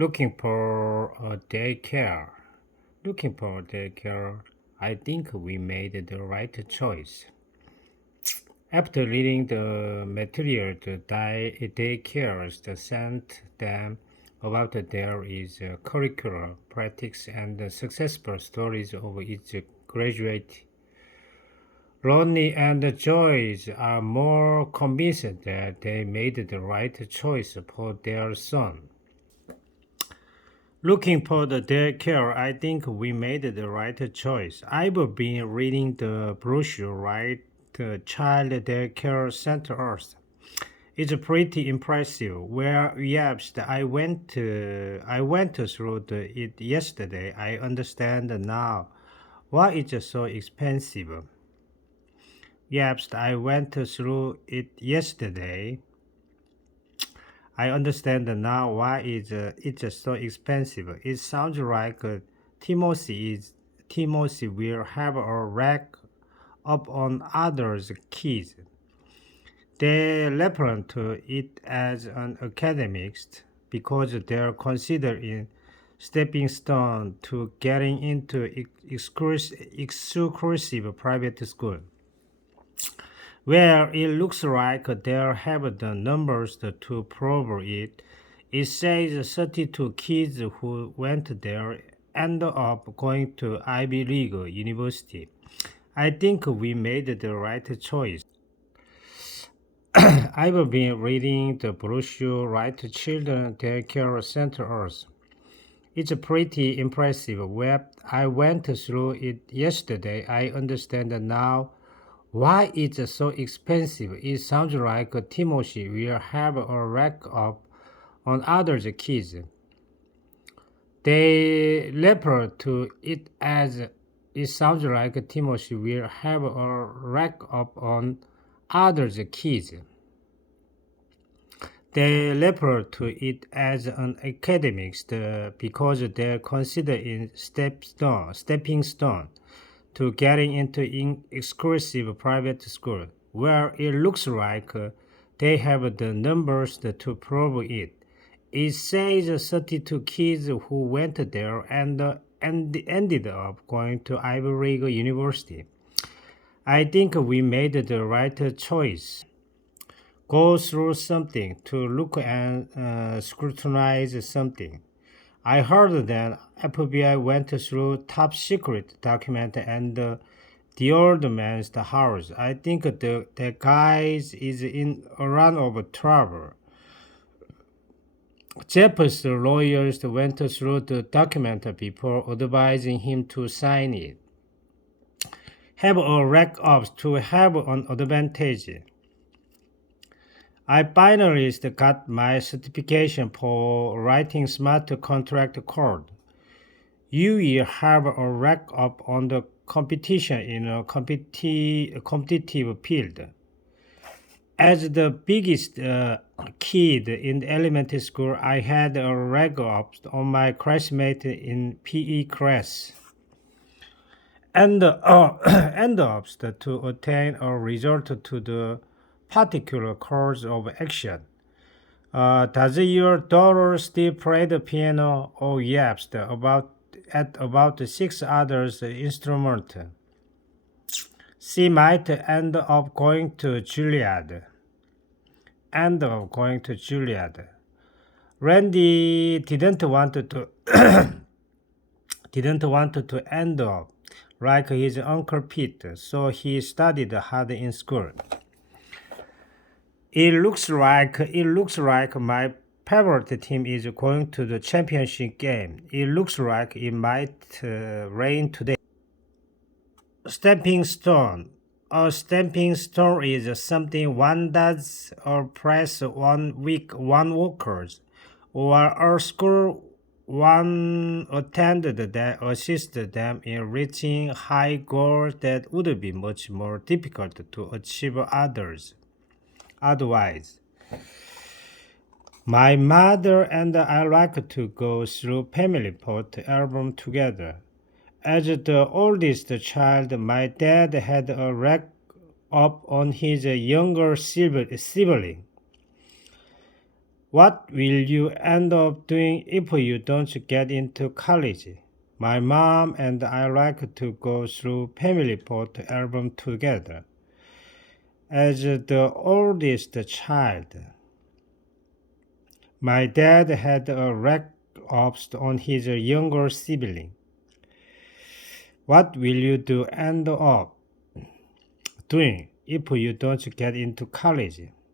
Looking for a daycare. Looking for a daycare. I think we made the right choice. After reading the material, the daycares sent them about there is curricular practice and the successful stories of its graduate. Ronnie and Joyce are more convinced that they made the right choice for their son. Looking for the daycare, I think we made the right choice. I've been reading the brochure, right? The child daycare centers. It's pretty impressive. Where yes, I went through it yesterday. I understand now why it's so expensive. Yes, I went through it yesterday. I understand now why it's so expensive. It sounds like Timothy will have a rack up on others' kids. They refer to it as an academics because they're considered a stepping stone to getting into exclusive private school. Well, it looks like they have the numbers to prove it. It says 32 kids who went there end up going to Ivy League University. I think we made the right choice. I've been reading the brochure Right to Children Daycare Centers. It's a pretty impressive web. I went through it yesterday. I understand now why it's so expensive. It sounds like Timothy will have a rack up on others' kids. They refer to it as it sounds like Timothy will have a rack up on others' kids. They refer to it as an academics because they consider it stepping stone to getting into exclusive private school, where it looks like they have the numbers to prove it. It says 32 kids who went there and ended up going to Ivy League University. I think we made the right choice. Go through something to look and scrutinize something. I heard that FBI went through top secret document and the old man's house. I think the guy is in a run of trouble. Jeff's lawyers went through the document before advising him to sign it. Have a rack up to have an advantage. I finally got my certification for writing smart contract code. You will have a rack up on the competition in a competitive field. As the biggest kid in elementary school, I had a rack up on my classmate in PE class. And end up to attain a result to the particular course of action. Does your daughter still play the piano? Oh, yes, about six others instruments. She might end up going to Juilliard. End up going to Juilliard. Randy didn't want to end up like his uncle Pete, so he studied hard in school. It looks like my favorite team is going to the championship game. It looks like it might rain today. Stepping stone. A stepping stone is something one does or press one workers or a school one attended that assisted them in reaching high goals that would be much more difficult to achieve otherwise. My mother and I like to go through family photo album together. As the oldest child, my dad had a rack up on his younger sibling. What will you end up doing if you don't get into college? My mom and I like to go through family photo album together. As the oldest child, my dad had a rack-ups on his younger sibling. What will you do end up doing if you don't get into college?